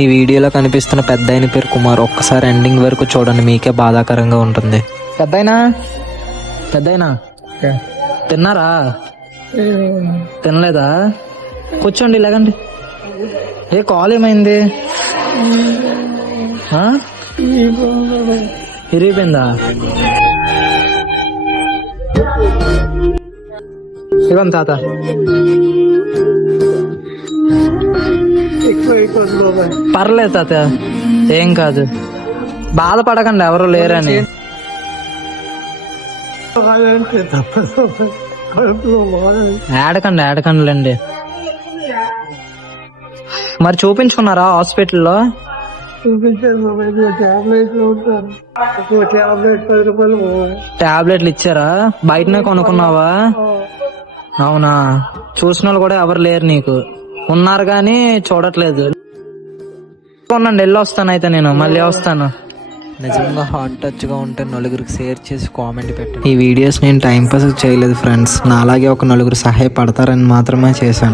ఈ వీడియోలో కనిపిస్తున్న పెద్దాయన పేరు కుమార్. ఒక్కసారి ఎండింగ్ వరకు చూడండి, మీకే బాధాకరంగా ఉంటుంది. పెద్దాయనా తిన్నారా? తినలేదా? కూర్చోండి, లేకండి. ఏ కాల్ ఏమైంది? ఇరిగిపోయిందా? ఇవ్వండి తాత. పర్లేదు తాత, ఏం కాదు, బాధపడకండి, ఎవరు లేరని. ఏడకండి. మరి చూపించుకున్నారా హాస్పిటల్లో? టాబ్లెట్లు ఇచ్చారా? బయటనే కొనుక్కున్నావా? అవునా? చూసిన వాళ్ళు కూడా ఎవరు లేరు, నీకు ఉన్నారు కానీ చూడట్లేదు. ఉండండి, వెళ్ళి వస్తాను. అయితే నేను మళ్ళీ వస్తాను. నిజంగా హార్ట్ టచ్ గా ఉంటే నలుగురికి షేర్ చేసి కామెంట్ పెట్టండి. ఈ వీడియోస్ నేను టైం పాస్ చేయలేదు ఫ్రెండ్స్, నాలాగే ఒక నలుగురు సహాయపడతారని మాత్రమే చేశాను.